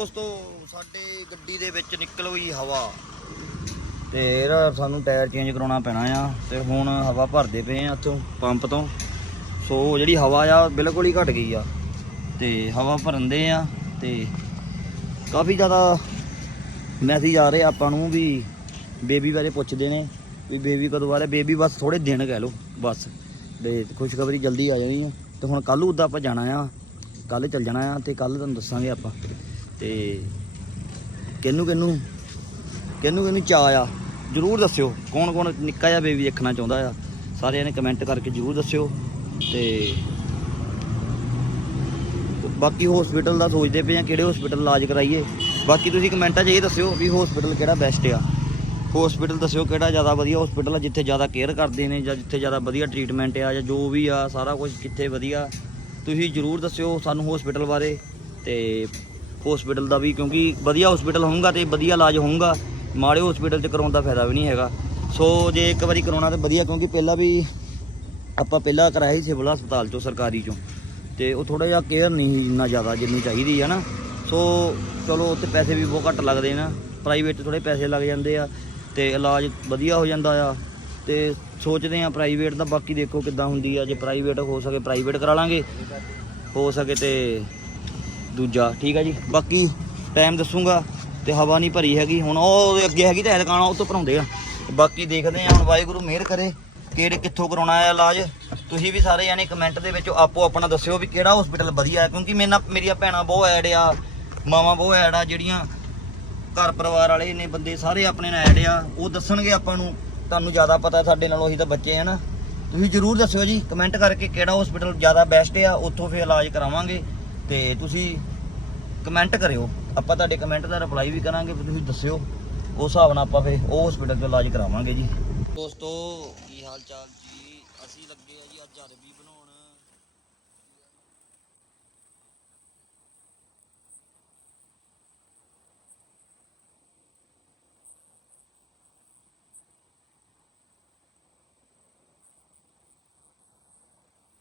ਦੋਸਤੋ, ਸਾਡੇ ਗੱਡੀ ਦੇ ਵਿੱਚ ਨਿਕਲ ਹੋਈ ਹਵਾ। ਤੇ ਇਹਦਾ ਸਾਨੂੰ ਟਾਇਰ ਚੇਂਜ ਕਰਾਉਣਾ ਪੈਣਾ ਆ। ਤੇ ਹੁਣ ਹਵਾ ਭਰਦੇ ਪਏ ਆ ਇੱਥੋਂ ਪੰਪ ਤੋਂ। ਸੋ ਜਿਹੜੀ ਹਵਾ ਆ, ਬਿਲਕੁਲ ਹੀ ਘਟ ਗਈ ਆ। ਤੇ ਹਵਾ ਭਰਨ ਦੇ ਆ, ਤੇ ਕਾਫੀ ਜ਼ਿਆਦਾ ਮੈਸੇਜ ਆ ਰਹੇ ਆਪਾਂ ਨੂੰ ਵੀ ਬੇਬੀ ਬਾਰੇ ਪੁੱਛਦੇ ਨੇ। ਵੀ ਬੇਬੀ ਕਦੋਂ ਆ ਰਿਹਾ? ਬੇਬੀ ਬਸ ਥੋੜੇ ਦਿਨ ਕਹਿ ਲਓ, ਬਸ। ਤੇ ਖੁਸ਼ਖਬਰੀ ਜਲਦੀ ਆ ਜਾਣੀ ਆ। ਤੇ ਹੁਣ ਕੱਲ੍ਹ ਉੱਦਾਂ ਆਪਾਂ ਜਾਣਾ ਆ। ਕੱਲ ਚੱਲ ਜਾਣਾ ਆ ਤੇ ਕੱਲ ਤੁਹਾਨੂੰ ਦੱਸਾਂਗੇ ਆਪਾਂ। ਤੇ ਕਿਹਨੂੰ ਕਿਹਨੂੰ ਕਿਹਨੂੰ ਕਿਹਨੂੰ ਚਾਅ ਆ, ਜਰੂਰ ਦੱਸਿਓ। ਕੌਣ ਕੌਣ ਨਿੱਕਾ ਜਿਹਾ ਬੇਬੀ ਦੇਖਣਾ ਚਾਹੁੰਦਾ ਆ, ਸਾਰਿਆਂ ਨੇ ਕਮੈਂਟ ਕਰਕੇ ਜਰੂਰ ਦੱਸਿਓ। ਤੇ ਬਾਕੀ ਹਸਪੀਟਲ ਦਾ ਸੋਚਦੇ ਪਏ ਆ ਕਿਹੜੇ ਹਸਪੀਟਲ ਇਲਾਜ ਕਰਾਈਏ। ਬਾਕੀ ਤੁਸੀਂ ਕਮੈਂਟਾਂ 'ਚ ਇਹ ਦੱਸਿਓ ਵੀ ਹਸਪੀਟਲ ਕਿਹੜਾ ਬੈਸਟ ਆ। ਹਸਪੀਟਲ ਦੱਸਿਓ ਕਿਹੜਾ ਜ਼ਿਆਦਾ ਵਧੀਆ ਹਸਪੀਟਲ ਆ, ਜਿੱਥੇ ਜ਼ਿਆਦਾ ਕੇਅਰ ਕਰਦੇ ਨੇ ਜਾਂ ਜਿੱਥੇ ਜ਼ਿਆਦਾ ਵਧੀਆ ਟ੍ਰੀਟਮੈਂਟ ਆ ਜਾਂ ਜੋ ਵੀ ਆ, ਸਾਰਾ ਕੁਝ ਕਿੱਥੇ ਵਧੀਆ। ਤੁਸੀਂ ਜਰੂਰ ਦੱਸਿਓ ਸਾਨੂੰ ਹਸਪੀਟਲ ਬਾਰੇ ਤੇ ਹਸਪੀਟਲ ਦਾ ਵੀ, ਕਿਉਂਕਿ ਵਧੀਆ ਹਸਪੀਟਲ ਹੋਊਗਾ ਤੇ ਵਧੀਆ ਇਲਾਜ ਹੋਊਗਾ। ਮਾੜੇ ਹਸਪੀਟਲ 'ਚ ਕਰਾਉਣ ਦਾ ਫਾਇਦਾ ਵੀ ਨਹੀਂ ਹੈਗਾ। ਸੋ ਜੇ ਇੱਕ ਵਾਰੀ ਕਰਾਉਣਾ ਤਾਂ ਵਧੀਆ, ਕਿਉਂਕਿ ਪਹਿਲਾਂ ਵੀ ਆਪਾਂ ਪਹਿਲਾਂ ਕਰਾਇਆ ਸੀ ਸਿਵਲ ਹਸਪਤਾਲ 'ਚੋਂ, ਸਰਕਾਰੀ 'ਚੋਂ। ਤੇ ਉਹ ਥੋੜਾ ਜਿਹਾ ਕੇਅਰ ਨਹੀਂ ਇੰਨਾ ਜ਼ਿਆਦਾ ਜਿੰਨੀ ਚਾਹੀਦੀ ਹੈ ਨਾ। ਸੋ ਚਲੋ, ਉੱਥੇ ਪੈਸੇ ਵੀ ਬਹੁਤ ਘੱਟ ਲੱਗਦੇ ਨਾ। ਪ੍ਰਾਈਵੇਟ 'ਚ ਥੋੜੇ ਪੈਸੇ ਲੱਗ ਜਾਂਦੇ ਆ ਤੇ ਇਲਾਜ ਵਧੀਆ ਹੋ ਜਾਂਦਾ ਆ। ਤੇ ਸੋਚਦੇ ਆ ਪ੍ਰਾਈਵੇਟ ਦਾ, ਬਾਕੀ ਦੇਖੋ ਕਿੱਦਾਂ ਹੁੰਦੀ ਆ। ਜੇ ਪ੍ਰਾਈਵੇਟ ਹੋ ਸਕੇ ਪ੍ਰਾਈਵੇਟ ਕਰਾ ਲਾਂਗੇ। ਹੋ ਸਕੇ ਤੇ ਦੂਜਾ, ਠੀਕ ਆ ਜੀ? ਬਾਕੀ ਟਾਈਮ ਦੱਸੂਗਾ ਤੇ ਹਵਾ ਨਹੀਂ ਭਰੀ ਹੈਗੀ। ਹੁਣ ਉਹ ਉਹਦੇ ਅੱਗੇ ਹੈਗੀ ਤਾਂ ਹੈ ਦੁਕਾਨ ਉਹ ਤੋਂ ਭਰਾਉਂਦੇ ਆ। ਬਾਕੀ ਦੇਖਦੇ ਆ ਹੁਣ ਵਾਹਿਗੁਰੂ ਮਿਹਰ ਕਰੇ, ਕਿਹੜੇ ਕਿੱਥੋਂ ਕਰਾਉਣਾ ਹੈ ਇਲਾਜ। ਤੁਸੀਂ ਵੀ ਸਾਰੇ ਯਾਨੀ ਕਮੈਂਟ ਦੇ ਵਿੱਚ ਆਪੋ ਆਪਣਾ ਦੱਸਿਓ ਵੀ ਕਿਹੜਾ ਹਸਪੀਟਲ ਵਧੀਆ ਹੈ, ਕਿਉਂਕਿ ਮੇਰੇ ਨਾਲ ਮੇਰੀਆਂ ਭੈਣਾਂ ਬਹੁਤ ਐਡ ਆ, ਮਾਵਾਂ ਬਹੁਤ ਐਡ ਆ, ਜਿਹੜੀਆਂ ਘਰ ਪਰਿਵਾਰ ਵਾਲੇ ਨੇ ਬੰਦੇ ਸਾਰੇ ਆਪਣੇ ਨਾਲ ਐਡ ਆ। ਉਹ ਦੱਸਣਗੇ ਆਪਾਂ ਨੂੰ, ਤੁਹਾਨੂੰ ਜ਼ਿਆਦਾ ਪਤਾ ਸਾਡੇ ਨਾਲੋਂ ਅਸੀਂ ਤਾਂ ਬੱਚੇ ਆ ਨਾ। ਤੁਸੀਂ ਜਰੂਰ ਦੱਸਿਓ ਜੀ ਕਮੈਂਟ ਕਰਕੇ ਕਿਹੜਾ ਹਸਪੀਟਲ ਜ਼ਿਆਦਾ ਬੈਸਟ ਆ, ਉੱਥੋਂ ਫਿਰ ਇਲਾਜ ਕਰਾਵਾਂਗੇ। ਤੇ ਤੁਸੀਂ ਕਮੈਂਟ ਕਰਿਓ। ਆਪਾਂ ਤੁਹਾਡੇ ਕਮੈਂਟ ਦਾ ਰਿਪਲਾਈ ਵੀ ਕਰਾਂਗੇ ਫਿਰ ਤੁਸੀਂ ਦੱਸਿਓ। ਉਸ ਹਿਸਾਬ ਨਾਲ ਆਪਾਂ ਫਿਰ ਉਹ ਹਸਪੀਟਲ ਤੋਂ ਇਲਾਜ ਕਰਾਵਾਂਗੇ ਜੀ। ਦੋਸਤੋ, ਕੀ ਹਾਲ ਚਾਲ ਜੀ? ਅਸੀਂ ਲੱਗੇ ਆ ਜੀ ਅੱਜ ਅਰਬੀ ਬਣਾਉਣ।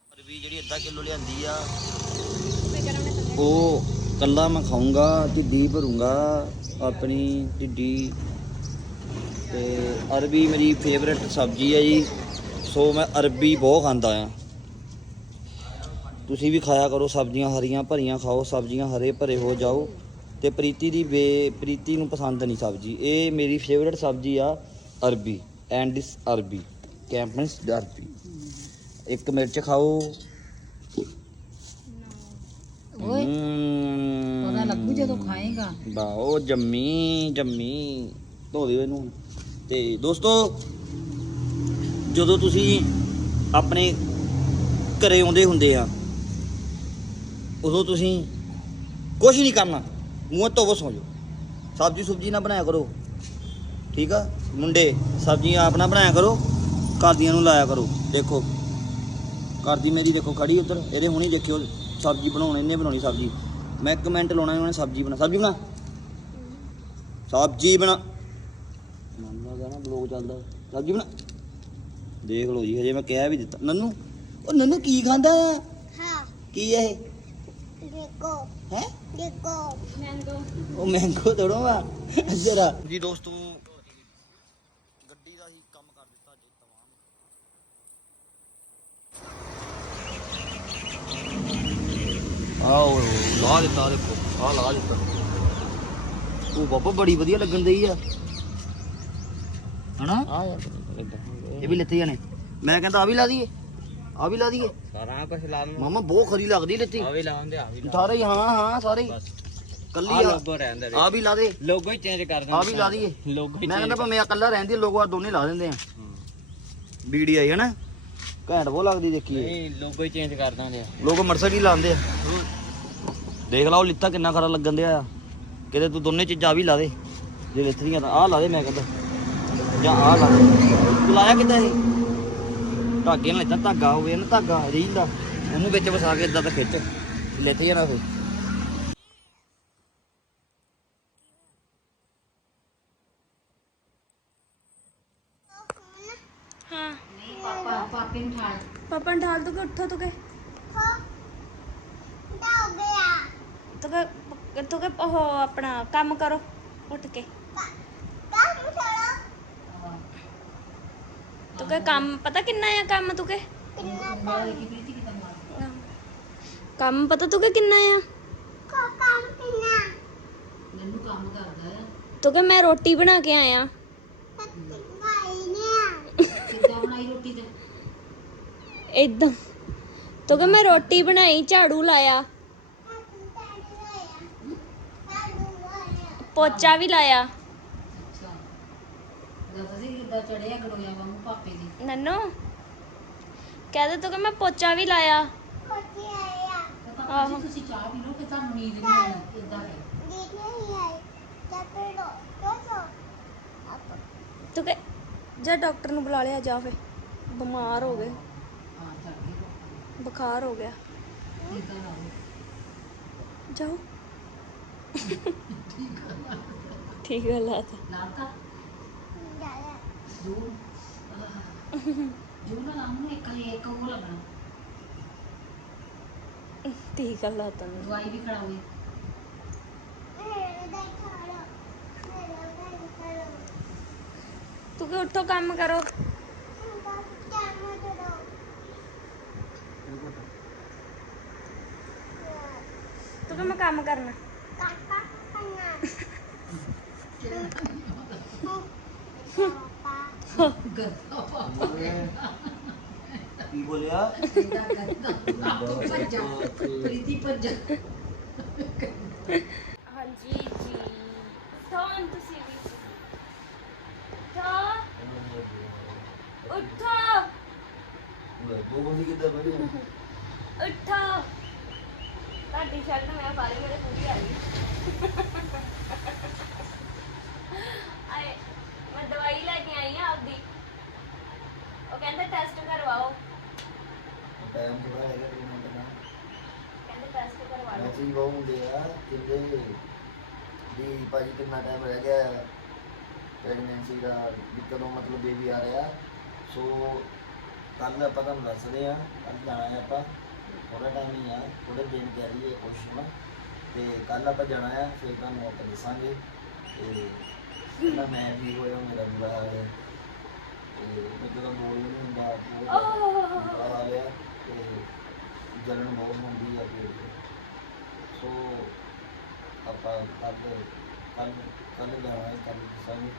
ਅਰਬੀ ਜਿਹੜੀ ਅੱਧਾ ਕਿਲੋ ਲਿਆਂਦੀ ਆ, ਉਹ ਕੱਲਾ ਮੈਂ ਖਾਊਂਗਾ, ਢਿੱਡੀ ਭਰੂੰਗਾ, ਆਪਣੀ ਢਿੱਡੀ ਤੇ ਅਰਬੀ ਮੇਰੀ ਫੇਵਰੇਟ ਸਬਜ਼ੀ ਹੈ ਜੀ, ਸੋ ਮੈਂ ਅਰਬੀ ਬਹੁਤ ਖਾਂਦਾ ਆ ਤੁਸੀਂ ਵੀ ਖਾਇਆ ਕਰੋ ਸਬਜ਼ੀਆਂ ਹਰੀਆਂ ਭਰੀਆਂ ਖਾਓ, ਸਬਜ਼ੀਆਂ ਹਰੇ ਭਰੇ ਹੋ ਜਾਓ ਤੇ ਪ੍ਰੀਤੀ ਦੀ ਬੇ, ਪ੍ਰੀਤੀ ਨੂੰ ਪਸੰਦ ਨਹੀਂ ਸਬਜ਼ੀ। ਇਹ ਮੇਰੀ ਫੇਵਰੇਟ ਸਬਜ਼ੀ ਆ ਅਰਬੀ ਐਂਡ ਇਸ ਅਰਬੀ ਕੈਂਪਨਸ ਅਰਬੀ। ਇੱਕ ਮਿਰਚ ਖਾਓ ਓਏ ਹਮ। ਪਤਾ ਲੱਗੂ ਜਦੋਂ ਖਾਏਗਾ। ਬਾਓ ਜੰਮੀ ਜੰਮੀ। ਧੋ ਦਿਓ ਇਹਨੂੰ। ਤੇ ਦੋਸਤੋ ਜਦੋਂ ਤੁਸੀਂ ਆਪਣੇ ਘਰੇ ਆਉਂਦੇ ਹੁੰਦੇ ਆ ਉਦੋਂ ਤੁਸੀਂ ਕੁਝ ਨਹੀਂ ਕਰਨਾ। ਮੂੰਹ ਧੋਵੋ ਸੌਂ ਜਾਓ। ਸਬਜ਼ੀ ਸੁਬਜੀ ਨਾ ਬਣਾਇਆ ਕਰੋ। ਠੀਕ ਆ? ਮੁੰਡੇ ਸਬਜ਼ੀਆਂ ਆਪ ਨਾ ਬਣਾਇਆ ਕਰੋ। ਘਰਦੀਆਂ ਨੂੰ ਲਾਇਆ ਕਰੋ। ਦੇਖੋ ਘਰ ਦੀ ਮੇਰੀ ਦੇਖੋ ਖੜੀ ਉੱਧਰ। ਇਹਦੇ ਹੁਣੀ ਦੇਖਿਓ। ਸਬਜ਼ੀ ਬਣਾਉਣ ਇਹਨੇ ਬਣਾਉਣੀ ਸਬਜ਼ੀ। ਮੈਂ ਕਮੈਂਟ ਲਾਉਣਾ ਉਹਨੇ ਸਬਜ਼ੀ ਬਣਾ ਸਬਜ਼ੀ ਬਣਾ। ਸਬਜ਼ੀ ਬਣਾ। ਮੰਨਦਾ ਗਾ ਨਾ ਬਲੌਗ ਚੱਲਦਾ। ਸਬਜ਼ੀ ਬਣਾ। ਦੇਖ ਲਓ ਜੀ ਹਜੇ ਮੈਂ ਕਹਿ ਵੀ ਦਿੱਤਾ। ਨੰਨੂ ਉਹ ਨੰਨੂ ਕੀ ਖਾਂਦਾ? ਆ ਹਾਂ। ਕੀ ਹੈ ਦੇਖੋ। ਹੈ? ਦੇਖੋ। ਮੈਂਗੋ ਉਹ ਮੈਂਗੋ ਤੋੜੋ ਵਾ। ਜਰਾ। ਜੀ ਦੋਸਤੋ ਗੱਡੀ ਦਾ ਹੀ ਕੰਮ ਕਰ ਦਿੱਤਾ ਜੀ ਤਮਾਮ ਆਓ ਲਾ ਦਿੱਤਾ ਦੇਖੋ ਆ ਲਾ ਦਿੱਤਾ। ਉਹ ਬਾਬਾ ਬੜੀ ਵਧੀਆ ਲੱਗਣ ਦਈ ਆ। ਹਨਾ? ਆ ਯਾਰ ਇਹ ਵੀ ਲੱਤੀਆਂ ਨੇ ਮੈਂ ਕਹਿੰਦਾ ਆ ਵੀ ਲਾ ਦਈਏ ਆ ਵੀ ਲਾ ਦਈਏ। ਸਾਰਾ ਕੁਝ ਲਾ ਦੂੰ ਮਾਮਾ ਬਹੁਤ ਖਰੀ ਲੱਗਦੀ ਲੱਤੀ। ਆ ਵੀ ਲਾਉਂਦੇ ਆ ਵੀ ਲਾ ਸਾਰੇ ਹੀ, ਹਾਂ ਹਾਂ ਸਾਰੇ ਹੀ। ਕੱਲੀ ਆ ਆ। ਲੋਗੋ ਰਹਿੰਦਾ ਆ ਵੀ ਲਾ ਦੇ। ਲੋਗੋ ਹੀ ਚੇਂਜ ਕਰ ਦਿੰਦੇ ਆ ਵੀ ਲਾ ਦਈਏ। ਲੋਗੋ ਹੀ ਮੈਂ ਕਹਿੰਦਾ ਰਹਿੰਦੀ ਲੋਗੋ ਆ ਦੋਨੇ ਲਾ ਦਿੰਦੇ ਆ। ਬੀਡੀ ਆਈ ਹੈ ਨਾ ਘੈਂਟ ਬਹੁਤ ਲੱਗਦੀ ਦੇਖੀ। ਨਹੀਂ ਲੋਗੋ ਹੀ ਚੇਂਜ ਕਰ ਮਰਸਡੀ ਲਾਉਂਦੇ ਆ। ਦੇਖ ਲਾ ਉਹ ਲਿੱਤਾ ਕਿੰਨਾ ਖਰਾ ਲੱਗਣ ਦਿਆ ਆ। ਕਿਤੇ ਤੂੰ ਦੋਨੇ ਚੀਜ਼ਾਂ ਵੀ ਲਾ ਦੇ। ਜੇ ਲਿੱਥਰੀਆਂ ਤਾਂ ਆਹ ਲਾ ਦੇ ਮੈਂ ਕਹਿੰਦਾ। ਜਾਂ ਆਹ ਲਾ ਤੂੰ ਲਾਇਆ ਕਿੱਦਾਂ ਇਹ? ਧਾਗੇ ਨਾਲ ਇਦਾਂ ਧਾਗਾ ਹੋਵੇ ਨਾ ਧਾਗਾ ਰੀਲ ਦਾ। ਉਹਨੂੰ ਵਿੱਚ ਵਸਾ ਕੇ ਇਦਾਂ ਤਾਂ ਖਿੱਚ। ਲਿੱਥ ਜਾਣਾ ਫੇ ਹਾਂ। ਪਾਪਾ ਪਾਪਾ ਠਾਲ। ਪਾਪਾ ਕਿ ਉੱਠੋ ਤੋ ਕੇ। ਹਾਂ। तो के ਤੂੰ ਕਿ ਉਹ ਆਪਣਾ ਕੰਮ ਕਰੋ ਉੱਠ ਕੇ। ਤੂੰ ਕਿ ਕੰਮ ਪਤਾ ਕਿੰਨਾ ਆ ਕੰਮ ਤੂੰ ਕਿ ਕੀ ਕੀ ਕੰਮ ਪਤਾ ਤੂੰ ਕਿ ਕਿੰਨਾ ਆ? ਕੋ ਕੰਮ ਕਿੰਨਾ ਮੈਨੂੰ ਕੰਮ ਕਰਦਾ ਹੈ ਤੂੰ ਕਿ ਮੈਂ ਰੋਟੀ ਬਣਾ ਕੇ ਆਇਆ। ਤੇ? ਇਦਾਂ। ਤੂੰ ਕਿ ਮੈਂ ਰੋਟੀ ਬਣਾਈ ਝਾੜੂ ਲਾਇਆ ਪੱਤੀ ਟਾੜੀ ਲਾਇਆ ਟਾੜੂ ਲਾਇਆ ਪੋਚਾ ਵੀ ਲਾਇਆ। ਅੱਛਾ ਦੱਸ ਸੀ ਕਿੱਦਾਂ ਚੜਿਆ ਗੜੋਇਆ ਵਾਂਗੂ ਪਾਪੇ ਦੀ ਨੰਨੂ ਕਹਦੇ ਤੂੰ ਕਿ ਮੈਂ ਪੋਚਾ ਵੀ ਲਾਇਆ। ਕੋਤੀ ਪਾਪਾ ਜੀ ਤੁਸੀਂ ਚਾਹ ਪੀ ਲਓ ਕਿ ਤੁਹਾਨੂੰ ਨੀਂਦ ਨਹੀਂ ਆਈ ਇਦਾਂ ਹੈ ਤੂੰ ਕਿ ਜਾ ਡਾਕਟਰ ਨੂੰ ਬੁਲਾ ਲਿਆ, ਜਾ ਫੇ ਬਿਮਾਰ ਹੋ ਗਏ। ਹਾਂ ਚੱਲ ਗਈ ਬੁਖਾਰ ਹੋ ਗਿਆ। ਠੀਕ ਆ ਲਾਓ ਜਾਓ। ਠੀਕ ਹੈ ਲਾਤਾ ਲਾਤਾ ਜਾਇਆ ਜੂ ਜੂ ਨਾ ਲਾਉਂ ਇੱਕ ਇੱਕ ਉਹ ਲੱਗਣਾ ਠੀਕ ਹੈ ਲਾਤਾ ਮੈਂ ਦਵਾਈ ਵੀ ਖੜਾਉਣੀ ਮੇਰੇ ਦਾ ਖਾਣਾ ਮੇਰੇ ਦਾ ਖਾਣਾ ਤੂੰ ਕਿ ਉੱਠੋ ਕੰਮ ਕਰੋ ਬਾਬਾ ਕਿਆ ਮਤਲਬ ਤੂੰ ਕਿ ਮੈਂ ਕੰਮ ਕਰਨਾ ਕਾਕਾ ਖਾਣਾ ਪਾਪਾ ਕੀ ਬੋਲਿਆ ਪ੍ਰੀਤੀ ਭੱਜ ਹਾਂਜੀ ਜੀ। ਉੱਠੋ ਹੁਣ ਤੁਸੀਂ ਵੀ। ਉੱਠੋ ਉੱਠੋ। ਦੋ ਬੰਦੀ ਕਿੱਦਾਂ ਬੜੀ ਉੱਠੋ। ਤੁਹਾਡੀ ਸ਼ਰਟ ਮੈਂ ਪਾ ਲਈ ਮੇਰੇ ਪੂਰੀ ਆ ਗਈ ਆਏ ਮੈਂ ਦਵਾਈ ਲੈ ਕੇ ਆਈ ਆ ਆਪਦੀ ਉਹ ਕਹਿੰਦੇ ਟੈਸਟ ਕਰਵਾਓ ਟਾਈਮ ਥੋੜਾ ਹੈਗਾ ਟ੍ਰੀਟਮੈਂਟ ਦਾ ਕਹਿੰਦੇ ਟੈਸਟ ਕਰਵਾ ਲਓ ਮੈਸੇਜ ਬਹੁਤ ਹੁੰਦੇ ਆ ਕਿੰਦੇ ਵੀ ਭਾਜੀ ਕਿੰਨਾ ਟਾਈਮ ਰਹਿ ਗਿਆ ਪ੍ਰੈਗਨੈਂਸੀ ਦਾ ਵੀ ਕਦੋਂ ਮਤਲਬ ਬੇਬੀ ਆ ਰਿਹਾ। ਸੋ ਕੱਲ ਆਪਾਂ ਤੁਹਾਨੂੰ ਦੱਸਦੇ ਆ ਕੱਲ ਜਾਣਾ ਹੈ ਆਪਾਂ। ਥੋੜਾ ਟਾਈਮ ਹੀ ਆ ਥੋੜੇ ਦਿਨ ਕਹਿ ਲਈਏ ਕੋਸ਼ਿਸ਼ ਨਾਲ ਤੇ ਕੱਲ ਆਪਾਂ ਜਾਣਾ ਆ ਫਿਰ ਤੁਹਾਨੂੰ ਆਪਾਂ ਦੱਸਾਂਗੇ। ਤੇ ਪਹਿਲਾਂ ਮੈਂ ਵੀ ਹੋਇਆ, ਮੇਰਾ ਬੁਰਾ ਆ ਹੈ। ਤੇ ਮੈਂ ਜਦੋਂ ਬੋਲ ਨਹੀਂ ਹੁੰਦਾ ਬੁਰਾ ਆ ਹੈ। ਤੇ ਜਲਣ ਬਹੁਤ ਹੁੰਦੀ ਆ ਫਿਰ। ਸੋ ਆਪਾਂ ਕੱਲ ਕੱਲ ਕੱਲ ਜਾਣਾ ਕੱਲ ਦੱਸਾਂਗੇ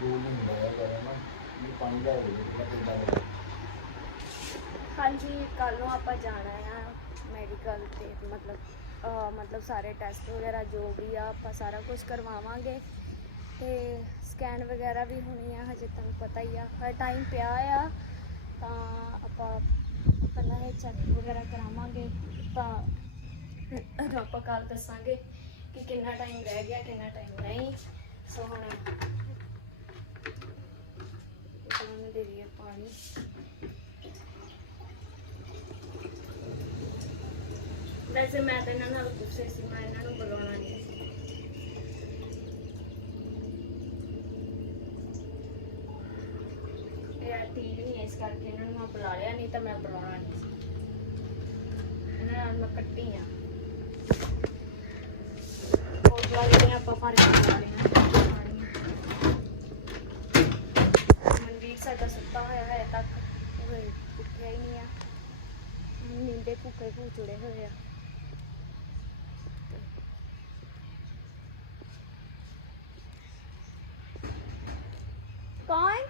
ਗੋਲ ਨਹੀਂ ਹੁੰਦਾ ਹੈ ਨਾ ਇਹ ਪਾਣੀ ਦਾ ਹੋ ਗਿਆ ਕਿੰਨਾ ਦਾ ਹਾਂਜੀ ਕੱਲ ਨੂੰ ਆਪਾਂ ਜਾਣਾ ਆ ਮੈਡੀਕਲ ਤੇ, ਮਤਲਬ, ਅਹ, ਮਤਲਬ ਸਾਰੇ ਟੈਸਟ ਵਗੈਰਾ ਜੋ ਵੀ ਆ, ਆਪਾਂ ਸਾਰਾ ਕੁਝ ਕਰਵਾਵਾਂਗੇ। ਤੇ ਸਕੈਨ ਵਗੈਰਾ ਵੀ ਹੋਣੀ ਆ, ਹਜੇ ਤੁਹਾਨੂੰ ਪਤਾ ਹੀ ਆ। ਹਰ ਟਾਈਮ ਪਿਆ ਆ, ਤਾਂ ਆਪਾਂ ਪਹਿਲਾਂ ਇਹ ਚੈੱਕ ਵਗੈਰਾ ਕਰਾਵਾਂਗੇ, ਤਾਂ ਉਦੋਂ ਆਪਾਂ ਕੱਲ ਦੱਸਾਂਗੇ। ਕਿ ਕਿੰਨਾ ਟਾਈਮ ਰਹਿ ਗਿਆ, ਕਿੰਨਾ ਟਾਈਮ ਨਹੀਂ। ਸੋ ਹੁਣ ਇਹਨਾਂ ਨੂੰ ਦੇ ਦਈਏ ਪਾਣੀ। ਵੈਸੇ ਮੈਂ ਤਾਂ ਇਹਨਾਂ ਨਾਲ ਗੁੱਸੇ ਸੀ, ਮੈਂ ਇਹਨਾਂ ਨੂੰ ਬੁਲਾਉਣਾ ਨਹੀਂ ਸੀ। ਯਾਰ ਠੀਕ ਨਹੀਂ ਇਸ ਕਰਕੇ ਇਹਨਾਂ ਨੂੰ ਮੈਂ ਬੁਲਾ ਲਿਆ, ਨਹੀਂ ਤਾਂ ਮੈਂ ਬੁਲਾਉਣਾ ਨਹੀਂ ਸੀ। ਇਹਨਾਂ ਨਾਲ ਮੈਂ ਕੱਟੀ ਆ ਬੋਤਲਾਂ ਜਿਹੜੀਆਂ ਆਪਾਂ ਭਰ ਕੇ ਮਨਵੀਰ ਸਾਡਾ ਸੁੱਤਾ ਹੋਇਆ ਹੈ ਤੱਕ। ਉੱਠਿਆ ਹੀ ਨਹੀਂ ਆ। ਨੀਂਦੇ ਭੁੱਖੇ ਭੂਚੜੇ ਹੋਏ ਆ ਕੌਣ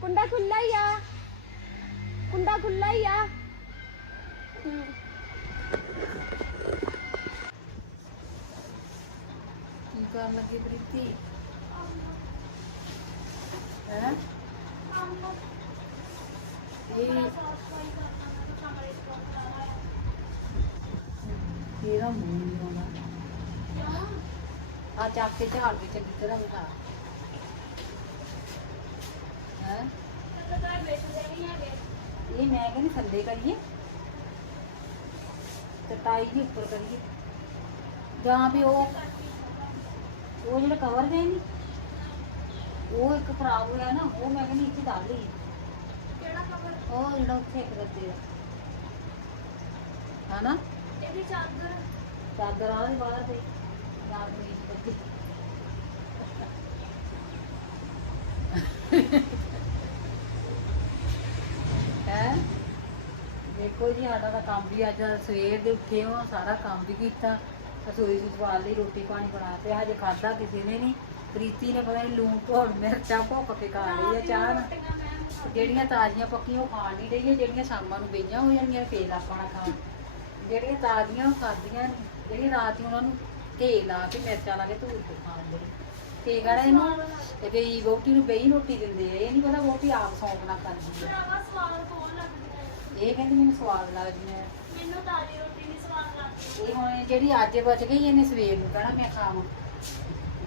ਕੁੰਡਾ ਖੁੱਲਾ ਹੀ ਆ ਕੁੰਡਾ ਖੁੱਲਾ ਹੀ ਆ ਹਮ। ਕੀ ਕਰਨ ਲੱਗੀ ਪ੍ਰੀਤੀ ਹੈ ਇਹ ਇਹਦਾ ਮੂੰਹ ਨਹੀਂ ਆਉਂਦਾ ਆ ਚੱਕ ਕੇ ਝਾੜ ਕੇ ਚੰਗੀ ਤਰ੍ਹਾਂ ਉਠਾ ਹੈ ਇਹ ਮੈਂ ਕਹਿੰਦੀ ਥੱਲੇ ਕਰੀਏ ਤੇ ਟਾਈ ਜੀ ਉੱਪਰ ਕਰੀਏ ਜਾਂ ਵੀ ਉਹ ਜਿਹੜਾ ਕਵਰ ਦੇ ਨਹੀਂ। ਉਹ ਇੱਕ ਖਰਾਬ ਹੋਇਆ ਨਾ ਉਹ ਮੈਂ ਕਹਿੰਦੀ ਇੱਥੇ ਡਾਲ ਲਈ ਕਿਹੜਾ ਕਵਰ ਉਹ ਜਿਹੜਾ ਉੱਥੇ ਇੱਕ ਰੱਦੇ ਦਾ। ਹਨਾ? ਇਹਦੀ ਚਾਦਰ। ਚਾਦਰ ਆ ਦੇ ਬਾਹਰ ਤੇ। ਰਾਤ ਨੂੰ ਇਸ ਬੱਤੀ ਹੈ? ਦੇਖੋ ਜੀ ਸਾਡਾ ਤਾਂ ਕੰਮ ਵੀ ਅੱਜ ਸਵੇਰ ਦੇ ਉੱਠੇ ਹਾਂ ਸਾਰਾ ਕੰਮ ਵੀ ਕੀਤਾ। ਰਸੋਈ ਦੀ ਸਵਾਲ ਲਈ ਰੋਟੀ ਪਾਣੀ ਬਣਾ ਤੇ ਹਜੇ ਖਾਦਾ ਕਿਸੇ ਨੇ ਨਹੀਂ ਪ੍ਰੀਤੀ ਨੇ ਪਤਾ ਨਹੀਂ ਲੂਣ ਘੋੜ ਮਿਰਚਾਂ ਭੁੱਕ ਕੇ ਖਾ ਲਈ ਆ ਚਾਹ ਨਾਲ। ਜਿਹੜੀਆਂ ਤਾਜ਼ੀਆਂ ਪੱਕੀਆਂ ਉਹ ਖਾਣ ਨਹੀਂ ਰਹੀਆਂ ਜਿਹੜੀਆਂ ਸ਼ਾਮਾਂ ਨੂੰ ਪਈਆਂ ਹੋ ਜਾਣਗੀਆਂ ਫੇਰ ਆਪਣਾ ਖਾਣ। ਜਿਹੜੀਆਂ ਤਾਜ਼ੀਆਂ ਉਹ ਖਾਦੀਆਂ ਨੀ ਜਿਹੜੀਆਂ ਰਾਤ ਨੂੰ ਉਹਨਾਂ ਨੂੰ ਘੇ ਲਾ ਕੇ ਮਿਰਚਾਂ ਲਾ ਕੇ ਧੂੜ ਕੇ ਖਾਣ ਦੇ ਤੇ ਕਹੜਾ ਇਹਨੂੰ ਤੇ ਬਈ ਵੋਟੀ ਨੂੰ ਬਈ ਰੋਟੀ ਦਿੰਦੇ ਆ ਇਹ ਨਹੀਂ ਪਤਾ ਵੋਟੀ ਆਪ ਸੌਂਕ ਨਾਲ ਖਾਂਦੀ ਲੱਗਦਾ ਹੈ। ਇਹ ਕਹਿੰਦੀ ਮੈਨੂੰ ਸਵਾਦ ਲੱਗਦੀਆਂ ਮੈਨੂੰ ਤਾਜ਼ੀ ਰੋਟੀ ਲੱਗਦੀ ਇਹ ਹੁਣ ਜਿਹੜੀ ਅੱਜ ਬਚ ਗਈ ਇਹਨੇ ਸਵੇਰ ਨੂੰ ਕਹਿਣਾ ਮੈਂ ਖਾਵਾਂ।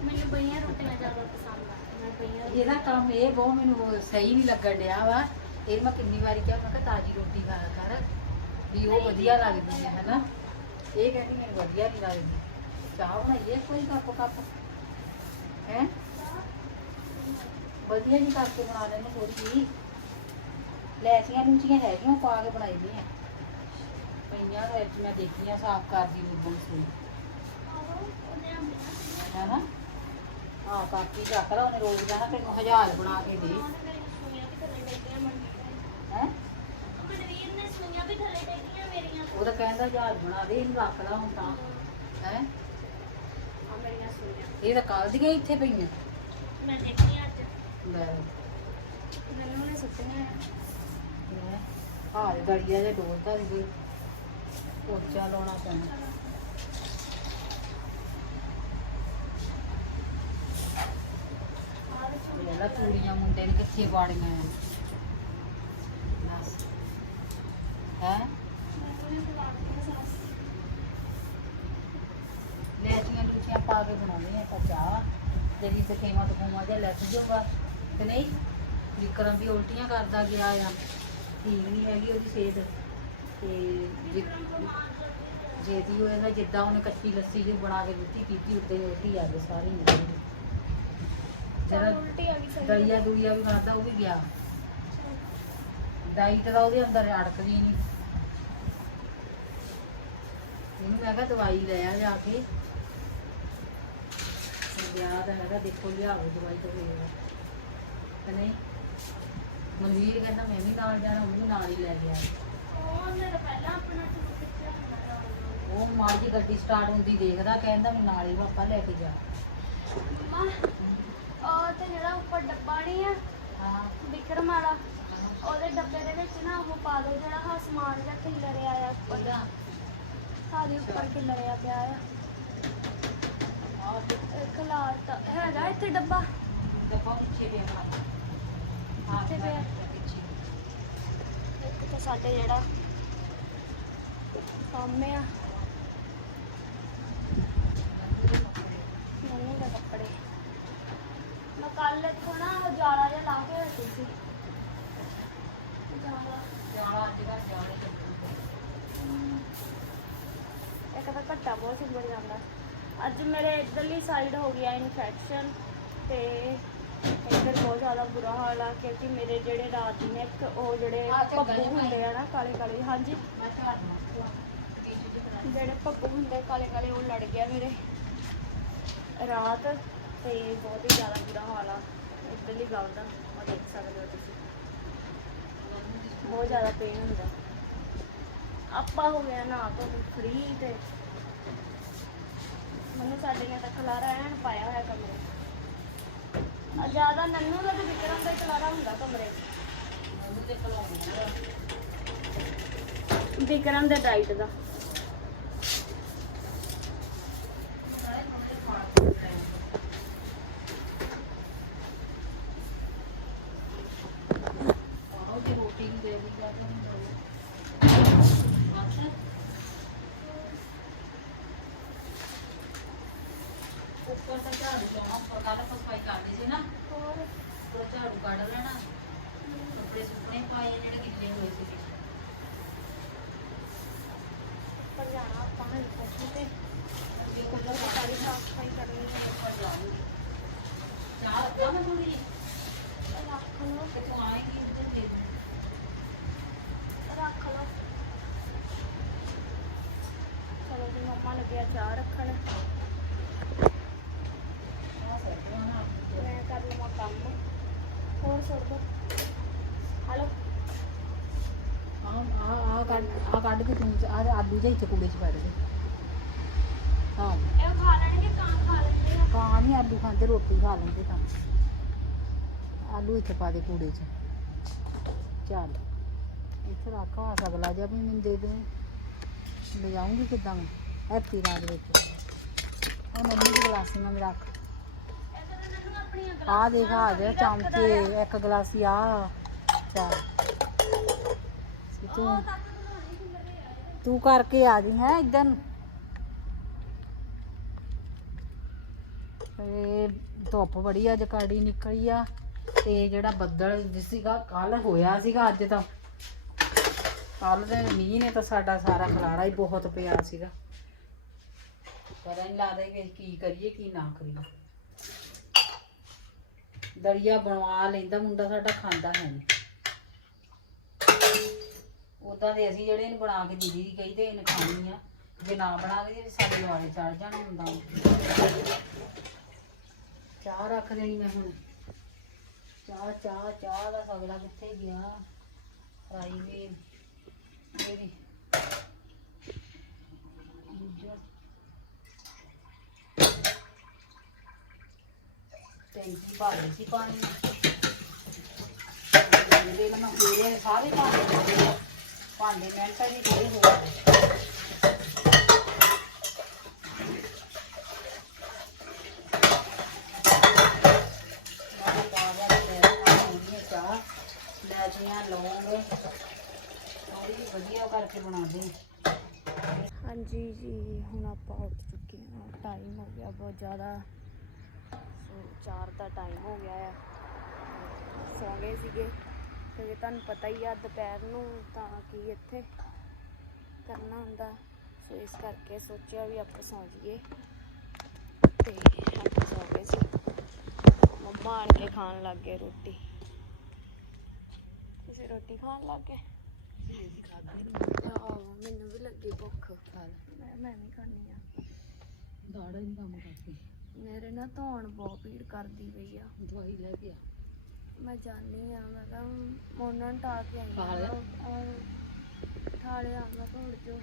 ਮੈਨੂੰ ਬਈਆਂ ਰੋਟੀਆਂ ਜ਼ਿਆਦਾ ਪਸੰਦ ਆ ਮੈਂ ਬਈਆਂ ਇਹਦਾ ਕੰਮ ਇਹ ਬਹੁਤ ਮੈਨੂੰ ਸਹੀ ਨਹੀਂ ਲੱਗਣ ਡਿਆ ਵਾ। ਇਹ ਮੈਂ ਕਿੰਨੀ ਵਾਰੀ ਕਿਹਾ ਮੈਂ ਕਿਹਾ ਤਾਜ਼ੀ ਰੋਟੀ ਖਾਇਆ ਕਰ ਵੀ ਉਹ ਵਧੀਆ ਲੱਗਦੀ ਹੈ ਹਨਾ? ਇਹ ਕਹਿੰਦੀ ਮੈਨੂੰ ਵਧੀਆ ਨਹੀਂ ਲੱਗਦੀ। ਚਾਹ ਬਣਾਈਏ ਕੋਈ ਕੱਪ ਕੱਪ? ਹੈ? ਵਧੀਆ ਜੀ ਕਰਕੇ ਬਣਾ ਲੈਣੇ ਥੋੜੀ ਜੀ ਲੈਚੀਆਂ ਲੂਚੀਆਂ ਹੈਗੀਆਂ ਪਾ ਕੇ ਬਣਾਈ ਦੀਆਂ ਪਈਆਂ ਵਿੱਚ ਮੈਂ ਦੇਖੀਆਂ ਸਾਫ਼ ਕਰਦੀ ਨੂੰ ਸੀ ਹੈਨਾ? ਹਾਂ ਕਾਪੀ ਚੱਕ ਲਾ ਉਹਨੇ ਰੋਜ਼ ਜਾਣਾ ਤੈਨੂੰ ਹਜ਼ਾਰ ਬਣਾ ਕੇ ਦੇ। ਹੈ? ਮਨਵੀਰ ਨੇ ਸੁਈਆਂ ਵੀ ਥੱਲੇ ਡੇਗੀਆਂ ਮੇਰੀਆਂ ਉਹ ਤਾਂ ਕਹਿੰਦਾ ਹਜ਼ਾਰ ਬਣਾ ਦੇ ਇਹਨੂੰ ਰੱਖ ਲਾ ਹੁਣ ਤਾਂ। ਹੈ? ਇਹ ਤਾਂ ਕੱਲ ਦੀਆਂ ਇੱਥੇ ਪਈਆਂ। ਮੈਂ ਦੇਖੀਆਂ ਅੱਜ ਲੈ ਮੈਨੂੰ ਨੇ ਸੁੱਟੀਆਂ ਹਾਲ ਗੜੀਆ ਜੇ ਡੋਲਦਾ ਸੀ ਪੋਚਾ ਲਾਉਣਾ ਪੈਣਾ। ਇਹਦਾ ਚੂੜੀਆਂ ਮੁੰਡੇ ਨੇ ਕਿੱਥੇ ਬਾੜੀਆਂ ਹੈ? ਲੈਚੀਆਂ ਲੂਚੀਆਂ ਪਾ ਕੇ ਬਣਾਉਣੀ ਆ ਤਾਂ ਚਾਹ। ਜਿਹੜੀ ਤਕੇਮਾ ਤਕੂਮਾ ਜਿਹਾ ਲੱਗ ਜਾਊਗਾ। ਤੇ ਨਹੀਂ? ਵਿਕਰਮ ਵੀ ਉਲਟੀਆਂ ਕਰਦਾ ਗਿਆ ਆ। ਠੀਕ ਨਹੀਂ ਹੈਗੀ ਉਹਦੀ ਸਿਹਤ। ਤੇ ਜੇ- ਜੇਦੀ ਹੋਏਗਾ ਜਿੱਦਾਂ ਉਹਨੇ ਕੱਚੀ ਲੱਸੀ ਜਿਹੀ ਬਣਾ ਕੇ ਦਿੱਤੀ ਕੀਤੀ ਉੱਤੇ ਹੀ ਉਲਟੀ ਆ ਗਈ ਸਾਰੀ। ਨਿਕਲ ਗਈ ਚਲ ਜਿਹੜਾ ਉਲਟੀ ਆ ਗਈ ਸਹੀ ਦਲੀਆ ਦੁਲੀਆ ਵੀ ਖਾਦਾ ਉਹ ਵੀ ਗਿਆ। ਡਾਈਟ ਦਾ ਉਹਦੇ ਅੰਦਰ ਅੜਕਦੀ ਨਹੀਂ ਇਹਨੂੰ ਮੈਂ ਕਿਹਾ ਦਵਾਈ ਲੈ ਆ ਜਾ ਕੇ। ਵਿਆਹ ਦਾ ਹੈਗਾ ਦੇਖੋ ਲਿਆਵੋ ਦਵਾਈ ਤਾਂ ਹੋਏਗਾ ਤੇ ਨਹੀਂ? ਮਨਵੀਰ ਕਹਿੰਦਾ ਮੈਂ ਵੀ ਨਾਲ ਜਾਣਾ ਉਹ ਵੀ ਨਾਲ ਹੀ ਲੈ ਗਿਆ ਉਹ ਮੇਰਾ ਪਹਿਲਾਂ ਆਪਣਾ ਟੂਰ ਕਿੱਥੇ ਹੁੰਦਾ ਉਹ ਮਾੜੀ ਜਿਹੀ ਗੱਡੀ ਸਟਾਰਟ ਹੁੰਦੀ ਦੇਖਦਾ ਕਹਿੰਦਾ ਮੈਂ ਨਾਲ ਹੀ ਪਾਪਾ ਲੈ ਕੇ ਜਾ। ਮਮਾ ਉਹ ਤੇ ਜਿਹੜਾ ਉੱਪਰ ਡੱਬਾ ਨਹੀਂ ਆ ਹਾਂ। ਵਿਕਰਮ ਵਾਲਾ ਉਹਦੇ ਡੱਬੇ ਦੇ ਵਿੱਚ ਨਾ ਉਹ ਪਾ ਦੋ ਜਿਹੜਾ ਹਾਂ ਸਮਾਨ ਜਿਹਾ ਖਿਲਰਿਆ ਆ ਉੱਪਰ ਉਹਦਾ ਸਾਰੀ ਉੱਪਰ ਖਿਲਰਿਆ ਪਿਆ ਆ। ਇੱਕ ਲਾਲ ਤਾਂ ਹੈਗਾ ਇੱਥੇ ਡੱਬਾ। ਡੱਬਾ ਪਿੱਛੇ ਪਿਆ। ਹਾਂ ਪਿੱਛੇ ਪਿਆ। ਤਾਂ ਸਾਡੇ ਜਿਹੜਾ ਕੰਮ ਆ। ਮੰਮੀ ਦੇ ਕੱਪੜੇ। ਮੈਂ ਕੱਲ ਇੱਥੋਂ ਨਾ ਜਾਲਾ ਜਿਹਾ ਲਾ ਕੇ ਹਟੀ ਸੀ। ਜਾਲਾ ਜਾਣਾ ਅੱਜ ਦਾ ਜਾਣੇ ਇੱਕ ਤਾਂ ਘੱਟਾ ਬਹੁਤ ਸਿੰਬਲ ਜਾਂਦਾ। ਅੱਜ ਮੇਰੇ ਇਧਰਲੀ ਸਾਈਡ ਹੋ ਗਿਆ ਇਨਫੈਕਸ਼ਨ ਤੇ ਇੱਧਰ ਬਹੁਤ ਜ਼ਿਆਦਾ ਬੁਰਾ ਹਾਲ ਆ ਕਿਉਂਕਿ ਮੇਰੇ ਜਿਹੜੇ ਰਾਤ ਨੇ ਇੱਕ ਉਹ ਜਿਹੜੇ ਪੱਪੂ ਹੁੰਦੇ ਆ ਨਾ ਕਾਲੇ ਕਾਲੇ ਹਾਂਜੀ। ਜਿਹੜੇ ਪੱਪੂ ਹੁੰਦੇ ਕਾਲੇ ਕਾਲੇ ਉਹ ਲੜ ਗਿਆ ਮੇਰੇ। ਰਾਤ ਤੇ ਬਹੁਤ ਹੀ ਜ਼ਿਆਦਾ ਬੁਰਾ ਹਾਲ ਆ। ਇੱਧਰਲੀ ਗੱਲ ਦਾ ਉਹ ਦੇਖ ਸਕਦੇ ਹੋ ਤੁਸੀਂ। ਬਹੁਤ ਜ਼ਿਆਦਾ ਪੇਨ ਹੁੰਦਾ। ਆਪਾਂ ਹੋ ਗਿਆ ਨਾ ਤੋਂ ਫ੍ਰੀ ਤੇ। ਮੈਨੂੰ ਸਾਡੇ ਨੇ ਤਾਂ ਖਲਾਰਾ ਐਨ ਪਾਇਆ ਹੋਇਆ ਕਮਰੇ। ਜ਼ਿਆਦਾ ਨੰਨੂ ਦਾ ਤੇ ਵਿਕਰਮ ਦਾ ਹੀ ਖਲਾਰਾ ਹੁੰਦਾ ਕਮਰੇ 'ਚ। ਵਿਕਰਮ ਦੇ ਡਾਈਟ ਦਾ ਉਹ ਜੇ ਰੋਟੀ ਨੂੰ ਦੇ ਦੀ ਜਾ ਕੇ ਅੱਛਾ ਉੱਪਰ ਤਾਂ ਝਾੜੂ ਲਾਉਣਾ ਉੱਪਰ ਕੱਲ ਸਫ਼ਾਈ ਕਰਦੀ ਸੀ ਨਾ ਹੋਰ ਉਹ ਝਾੜੂ ਕੱਢ ਲੈਣਾ ਕੱਪੜੇ ਸੁੱਕਣੇ ਪਾਏ ਜਿਹੜੇ ਗਿੱਲੇ ਹੋਏ ਸੀ ਉੱਪਰ ਜਾਣਾ ਆਪਾਂ ਨੇ ਕੋਠੀ ਤੇ ਵੀ ਕੋਈ ਉੱਪਰ ਸਾਰੀ ਸਾਫ਼ ਸਫ਼ਾਈ ਕਰਨੀ ਹੈ ਉੱਪਰ ਜਾਊਗੀ ਚਾਹ ਲੱਗਾ ਮੈਂ ਥੋੜੀ ਜਿਹੀ ਰੱਖ ਲਓ ਤੇ ਤੂੰ ਆਏਂਗੀ ਉਧਰ ਦੇ ਦੂੰ ਰੱਖ ਲਓ ਲੱਗੇ ਆ ਚਾਹ ਰੱਖਣ ਮੈਂ ਕਰ ਲਵਾਂ ਕੰਮ ਹੋਰ ਸੁੱਟ ਦੋ ਹਲੋ ਆ ਆ ਆ ਕੱਢ ਕੇ ਤੂੰ ਆ ਆਲੂ ਜਿਹੇ ਇੱਥੇ ਕੂੜੇ 'ਚ ਪਾ ਦੇ। ਹਾਂ। ਇਹ ਖਾ ਲੈਣਗੇ ਕਾਂ ਖਾ ਲੈਣਗੇ। ਕਾਂ ਨਹੀਂ ਆਲੂ ਖਾਂਦੇ ਰੋਟੀ ਖਾ ਲੈਂਦੇ ਤਾਂ। ਆਲੂ ਇੱਥੇ ਪਾ ਦੇ ਕੂੜੇ 'ਚ। ਚੱਲ ਇੱਥੇ ਰੱਖ ਆ ਸਗਲਾ ਜਿਹਾ ਵੀ ਮੈਨੂੰ ਦੇ ਦੇ ਲੈ ਜਾਊਂਗੀ ਕਿੱਦਾਂ? ਹੈਪੀ ਰਾਜ ਵਿੱਚ। ਉਹ ਮੰਮੀ ਦੀ ਗਲਾਸੀਆਂ ਵਿੱਚ ਰੱਖ। ਆ ਦੇਖ ਆ ਜਾ ਚਮਚੇ ਇੱਕ ਗਲਾਸੀ ਆ। ਚੱਲ। ਤੂੰ ਤੂੰ ਕਰਕੇ ਆ ਜੀ, ਹੈ ਇਦਾਂ ਨੂੰ। ਧੁੱਪ ਬੜੀ ਅੱਜ ਕਾੜੀ ਨਿਕਲੀ ਆ, ਤੇ ਜਿਹੜਾ ਬੱਦਲ ਜਿ ਸੀਗਾ ਕੱਲ ਹੋਇਆ ਸੀਗਾ ਅੱਜ ਤਾਂ। ਕੱਲ ਦੇ ਮੀਂਹ ਨੇ ਤਾਂ ਸਾਡਾ ਸਾਰਾ ਖਲਾਰਾ ਹੀ ਬਹੁਤ ਪਿਆ ਸੀਗਾ। ਪਤਾ ਨਹੀਂ ਲੱਗਦਾ ਕਿ ਕੀ ਕਰੀਏ, ਕੀ ਨਾ ਕਰੀਏ। ਦਰਿਆ ਬਣਵਾ ਲੈਂਦਾ ਮੁੰਡਾ, ਸਾਡਾ ਖਾਂਦਾ ਹੈ ਨਹੀਂ ਉਦਾਂ ਦੇ ਅਸੀਂ ਜਿਹੜੇ ਇਹਨੂੰ ਬਣਾ ਕੇ ਦੀਦੀ ਦੀ ਕਹੀਦੇ ਇਹਨੇ ਖਾਣੀ ਆ। ਜੇ ਨਾ ਬਣਾ ਕੇ ਤੇ ਸਾਡੇ ਦੁਆਲੇ ਚੜ ਜਾਣਾ ਹੁੰਦਾ ਚਾਹ ਰੱਖ ਦੇਣੀ ਮੈਂ ਹੁਣ। ਚਾਹ ਚਾਹ ਚਾਹ ਦਾ ਸਗਲਾ ਕਿੱਥੇ ਗਿਆ? ਫਰਾਈ ਵੀ। ਮੇਰੀ ਟੈਂਕੀ ਭਰ ਲਈ ਸੀ ਪਾਣੀ। ਦੇ ਲਮਾ ਫੇਰੇ ਸਾਰੇ ਭਾਂਡੇ ਭਾਂਡੇ ਮਿੰਟਾਂ ਦੀ ਕੋਈ ਹੋ ਗਏ ਮੈਂ ਪਾਵਾ ਦੇ ਬਣਾਉਣੀ ਹੈ ਚਾਹ ਲੈਚੀਆਂ ਲੌਂਗ ਥੋੜੀ ਵਧੀਆ ਕਰਕੇ ਬਣਾਉਂਦੇ ਹਾਂ ਹਾਂਜੀ ਜੀ ਹੁਣ ਆਪਾਂ ਉੱਠ ਚੁੱਕੇ ਹਾਂ ਟਾਈਮ ਹੋ ਗਿਆ ਬਹੁਤ ਜ਼ਿਆਦਾ ਸੋ 4 ਦਾ ਟਾਈਮ ਹੋ ਗਿਆ ਆ ਸੌਂ ਗਏ ਸੀਗੇ ਕਿਉਂਕਿ ਤੁਹਾਨੂੰ ਪਤਾ ਹੀ ਆ ਦੁਪਹਿਰ ਨੂੰ ਤਾਂ ਕੀ ਇੱਥੇ ਕਰਨਾ ਹੁੰਦਾ। ਸੋ ਇਸ ਕਰਕੇ ਸੋਚਿਆ ਵੀ ਆਪਾਂ ਸੌਂ ਜਾਈਏ। ਤੇ ਆਪਾਂ ਸੌਂ ਗਏ ਸੀ। ਮੰਮਾ ਆਣ ਕੇ ਖਾਣ ਲੱਗ ਗਏ ਰੋਟੀ। ਤੁਸੀਂ ਰੋਟੀ ਖਾਣ ਲੱਗ ਗਏ? ਮੈਨੂੰ ਵੀ ਲੱਗੀ ਭੁੱਖ। ਮੈਂ ਮੈਂ ਵੀ ਖਾਣੀ ਆ। ਦਾੜਾ ਹੀ ਕੰਮ ਕਰਦੀ। ਮੇਰੇ ਨਾ ਧੌਣ ਬਹੁਤ ਪੀੜ ਕਰਦੀ ਪਈ ਆ। ਦਵਾਈ ਲੈ ਕੇ ਆ। ਮੈਂ ਜਾਣੀ ਆ ਮੈਂ ਕਿਹਾ ਮੋਨਾ ਨੂੰ ਟਾ ਕੇ ਆਈ ਖਾ ਲਿਆ? ਔਰ ਠਾਲਿਆ ਮੈਂ ਜੋ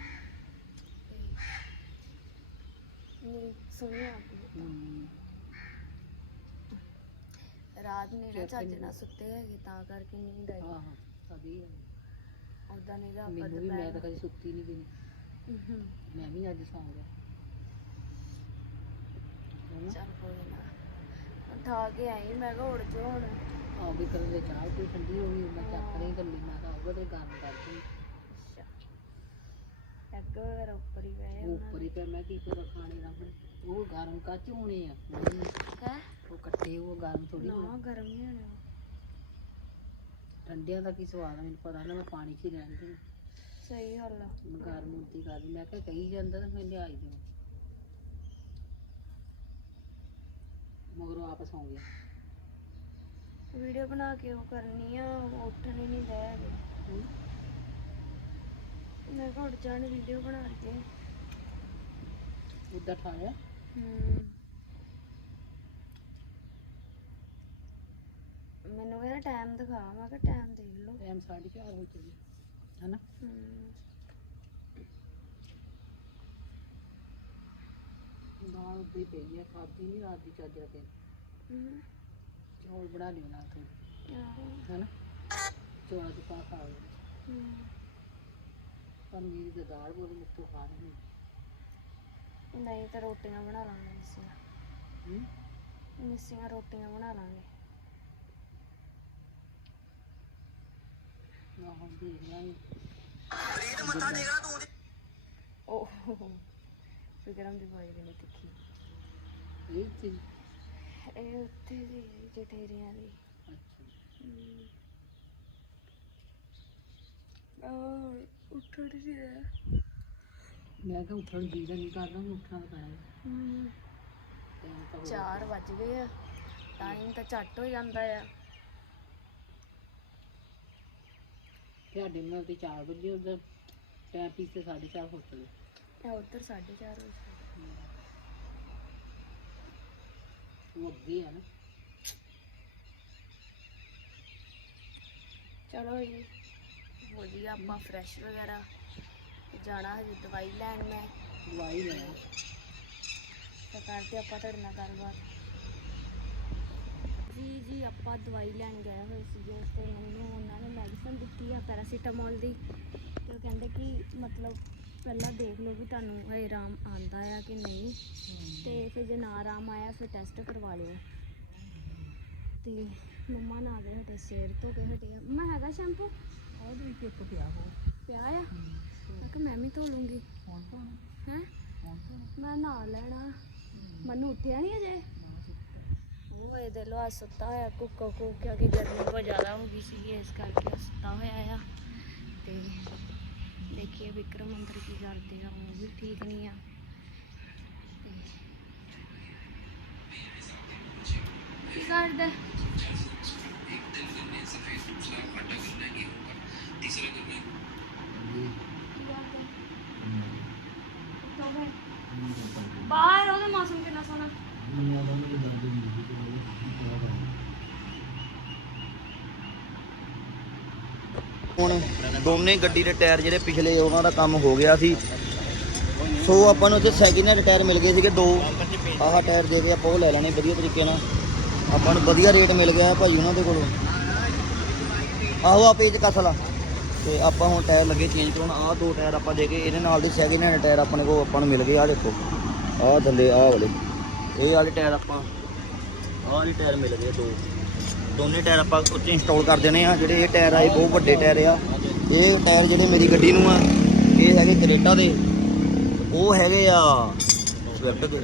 ਨੀ ਸੁਣਿਆ ਹੂੰ ਰਾਤ ਨੇ ਨਾ ਚੱਜ ਨਾਲ ਸੁੱਤੇ ਹੈਗੇ ਤਾਂ ਕਰਕੇ ਨੀਂਦ ਆਈ ਆਹੋ ਉਦਾਂ ਨਹੀਂ ਤਾਂ ਆਪਾਂ ਮੈਨੂੰ ਵੀ ਮੈਂ ਤਾਂ ਕਦੀ ਸੁੱਤੀ ਨਹੀਂ ਹਮ, ਮੈਂ ਵੀ ਅੱਜ ਸੌਂ ਗਿਆ। ਹਨਾ ਚੱਲ ਕੋਈ ਨਾ। ਉਠਾ ਕੇ ਆਈ ਮੈਂ ਕਿਹਾ ਉੜ ਜੋ ਹੁਣ। ਆ ਵੀ ਕਦੇ ਦੇ ਚਾਹ ਕੋਈ ਠੰਡੀ ਹੋ ਗਈ ਮੈਂ ਚੱਕ ਲਈ ਗੱਲੀ ਮੈਂ ਤਾਂ ਆਊਗਾ ਤੇ ਗਰਮ ਕਰ ਦੂੰ ਅੱਛਾ। ਅੱਗ ਵਗੈਰਾ ਉੱਪਰ ਹੀ ਪਏ ਉਹ ਉੱਪਰ ਹੀ ਪਿਆ ਮੈਂ ਕੀ ਪਤਾ ਖਾਣੇ ਦਾ ਹੁਣ। ਉਹ ਗਰਮ ਕੱਚ ਹੋਣੇ ਆ ਹੈ? ਉਹ ਕੱਟੇ ਉਹ ਗਰਮ ਥੋੜੀ ਨਾ ਗਰਮ ਨਹੀਂ ਹੋਣਾ ਠੰਡਿਆਂ ਦਾ ਕੀ ਸਵਾਦ ਆ ਮੈਨੂੰ ਪਤਾ ਨਾ ਮੈਂ ਪਾਣੀ 'ਚ ਹੀ ਰਹਿੰਦੀ ਸਹੀ ਗੱਲ ਆ। ਗਰਮ ਹੁੰਦੀ ਕਰਦੀ ਮੈਂ ਕਿਹਾ ਕਹੀ ਜਾਂਦਾ ਤਾਂ ਮੈਂ ਲਿਆਈ ਦਿਓ। ਮਗਰੋਂ ਆਪ ਸੌਂ ਗਿਆ। ਵੀਡੀਓ ਬਣਾ ਕੇ ਉਹ ਕਰਨੀ ਆ ਉੱਠਣ ਹੀ ਨਹੀਂ ਦੇ ਹੈਗੇ ਹੂੰ। ਮੈਂ ਉੱਠ ਜਾਣ ਵੀਡੀਓ ਬਣਾ ਕੇ। ਉੱਦਾਂ ਠਾਇਆ। ਹੂੰ। ਮੈਨੂੰ ਕਹਿੰਦਾ ਟਾਈਮ ਦਿਖਾ ਮੈਂ ਕਿਹਾ ਟਾਈਮ ਦੇਖ ਲਓ। ਟਾਈਮ 4:30 ਹੋ ਚੱਲੀ ਹਨਾ? ਹੂੰ। ਦਾਲ ਉੱਦੀ ਪਈ ਆ ਖਾਦੀ ਨਹੀਂ ਰਾਤ ਦੀ ਚਾਦਰ ਤੇ। ਹੂੰ ਚੌਲ ਬਣਾ ਲਿਓ ਨਾਲ ਤੂੰ ਆਹੋ। ਹਨਾ? ਚੌਲਾਂ ਦੀ ਪਾ ਖਾ ਲਓ। ਹੂੰ ਪਰ ਮੇਰੀ ਤਾਂ ਦਾਲ ਬੋਲ ਮੁੱਤੋਂ ਖਾ ਨਹੀਂ ਨਹੀਂ ਤਾਂ ਰੋਟੀਆਂ ਬਣਾ ਲਾਂਗੇ ਮਿੱਸੀਆਂ ਹੂੰ ਮਿੱਸੀਆਂ ਰੋਟੀਆਂ ਬਣਾ ਲਾਂਗੇ। ਨਾ ਹੁਣ ਦੇਖ ਲਾਂਗੇ। ਉਹ ਵਿਕਰਮ ਦੀ ਬਾਈ ਦੀ ਨੀ ਤਿੱਖੀ। ਇਹ ਚੀਜ਼ ਇਹ ਉੱਥੇ ਦੀ ਜਠੇਰਿਆਂ ਦੀ। ਅੱਛਾ। ਆਹ ਉੱਠਣ ਦੀ ਹੈ। ਮੈਂ ਕਿਹਾ ਉੱਠਣ ਦੀ ਤਾਂ ਨਹੀਂ ਕਰਦਾ ਹੁਣ ਉੱਠਣਾ ਤਾਂ ਪੈਣਾ। ਟਾਈਮ ਤਾਂ ਹੋ ਗਿਆ। 4 ਵੱਜ ਗਏ ਆ। ਟਾਈਮ ਤਾਂ ਝੱਟ ਹੋ ਜਾਂਦਾ ਆ। ਤੁਹਾਡੇ ਨਾਲ ਤੇ 4 ਵਜੇ ਉਹਦਾ ਟਾਈਮ ਪੀਸ ਤੇ 4:30 ਹੋ ਚਲੇ ਹੈ ਉੱਧਰ 4:30 ਵਜੇ। ਉਹ ਅੱਗੇ ਆ ਨਾ। ਚਲੋ ਜੀ ਵਧੀਆ ਆਪਾਂ ਫਰੈਸ਼ ਵਗੈਰਾ। ਜਾਣਾ ਹਜੇ ਦਵਾਈ ਲੈਣ ਮੈਂ। ਦਵਾਈ ਲੈ ਤਾਂ ਕਰਦੇ ਆਪਾਂ ਤੁਹਾਡੇ ਨਾਲ ਗੱਲਬਾਤ। ਜੀ ਜੀ ਆਪਾਂ ਦਵਾਈ ਲੈਣ ਗਏ ਹੋਏ ਸੀਗੇ ਤੇ ਮੈਨੂੰ ਉਹਨਾਂ ਨੇ ਮੈਡੀਸਨ ਦਿੱਤੀ ਆ ਪੈਰਾਸੀਟਾਮੋਲ ਦੀ। ਤੇ ਉਹ ਕਹਿੰਦੇ ਕਿ ਮਤਲਬ ਪਹਿਲਾਂ ਦੇਖ ਲਓ ਵੀ ਤੁਹਾਨੂੰ ਇਹ ਆਰਾਮ ਆਂਦਾ ਆ ਕਿ ਨਹੀਂ। ਤੇ ਫਿਰ ਜੇ ਨਾ ਆਰਾਮ ਆਇਆ ਫਿਰ ਟੈਸਟ ਕਰਵਾ ਲਿਓ। ਤੇ ਮੰਮਾ ਨਾ ਗਏ ਹਟੇ ਸਿਰ ਤੋਂ ਕੇ ਹਟੇ ਆ। ਮੈਂ ਹੈਗਾ ਸ਼ੈਂਪੂ? ਉਹ ਵੀ ਇੱਕ ਪਿਆ ਹੋ ਪਿਆ ਆ? ਮੈਂ ਕਿਹਾ ਮੈਂ ਵੀ ਧੋ ਲੂੰਗੀ। ਹੁਣ ਤੋਂ ਹੈ? ਹੁਣ ਤੋਂ ਮੈਂ ਨਹਾ ਲੈਣਾ। ਮਨੂੰ ਉੱਠਿਆ ਨਹੀਂ ਅਜੇ। ਉਹ ਇਹਦੇ ਲੋ ਆ ਸੁੱਤਾ ਹੋਇਆ ਕੁੱਕੋ ਕੋ ਕਿਉਂਕਿ ਗਰਮੀ ਬਹੁਤ ਜ਼ਿਆਦਾ ਹੋ ਗਈ ਸੀ ਇਸ ਕਰਕੇ ਉਹ ਸੁੱਤਾ ਹੋਇਆ ਆ। ਤੇ ਦੇਖੀਏ ਵਿਕਰਮ ਅੰਦਰ ਕੀ ਕਰਦੇ ਆ, ਉਹ ਵੀ ਠੀਕ ਨਹੀਂ ਆ। ਤੇ ਕੀ ਕਰਦਾ? ਬਾਹਰ ਉਹਦਾ ਮੌਸਮ ਕਿੰਨਾ ਸੋਹਣਾ। ਹੁਣ ਦੋਨੇ ਗੱਡੀ ਦੇ ਟਾਇਰ ਜਿਹੜੇ ਪਿਛਲੇ ਉਹਨਾਂ ਦਾ ਕੰਮ ਹੋ ਗਿਆ ਸੀ। ਸੋ ਆਪਾਂ ਨੂੰ ਇੱਥੇ ਸੈਕਿੰਡ ਹੈਂਡ ਟਾਇਰ ਮਿਲ ਗਏ ਸੀਗੇ, ਦੋ। ਆਹ ਟਾਇਰ ਦੇ ਕੇ ਆਪਾਂ ਉਹ ਲੈ ਲੈਣੇ ਵਧੀਆ ਤਰੀਕੇ ਨਾਲ। ਆਪਾਂ ਨੂੰ ਵਧੀਆ ਰੇਟ ਮਿਲ ਗਿਆ ਭਾਈ ਉਹਨਾਂ ਦੇ ਕੋਲੋਂ। ਆਹੋ ਆ ਪੇਜ ਕੱਸ ਲਾ। ਤੇ ਆਪਾਂ ਹੁਣ ਟਾਇਰ ਲੱਗੇ ਚੇਂਜ ਕਰਾਉਣ। ਆਹ ਦੋ ਟਾਇਰ ਆਪਾਂ ਦੇ ਕੇ ਇਹਦੇ ਨਾਲ ਦੇ ਸੈਕਿੰਡ ਹੈਂਡ ਟਾਇਰ ਆਪਣੇ ਕੋਲ ਆਪਾਂ ਨੂੰ ਮਿਲ ਗਏ। ਆਹ ਦੇਖੋ, ਆਹ ਥੱਲੇ ਆਹ ਵਾਲੇ। ਇਹ ਵਾਲੇ ਟਾਇਰ ਆਪਾਂ ਆਹ ਵਾਲੇ ਟਾਇਰ ਮਿਲ ਗਏ ਦੋ। ਦੋਨੇ ਟਾਇਰ ਆਪਾਂ ਉੱਤੇ ਇੰਸਟਾਲ ਕਰ ਦੇਣੇ ਆ, ਜਿਹੜੇ ਇਹ ਟਾਇਰ ਆਏ ਬਹੁਤ ਵੱਡੇ ਟਾਇਰ ਆ। ਇਹ ਟਾਇਰ ਜਿਹੜੇ ਮੇਰੀ ਗੱਡੀ ਨੂੰ ਆ, ਇਹ ਹੈਗੇ ਕਰੇਟਾ ਦੇ। ਉਹ ਹੈਗੇ ਆ, ਸਵਿਫਟ ਦੇ।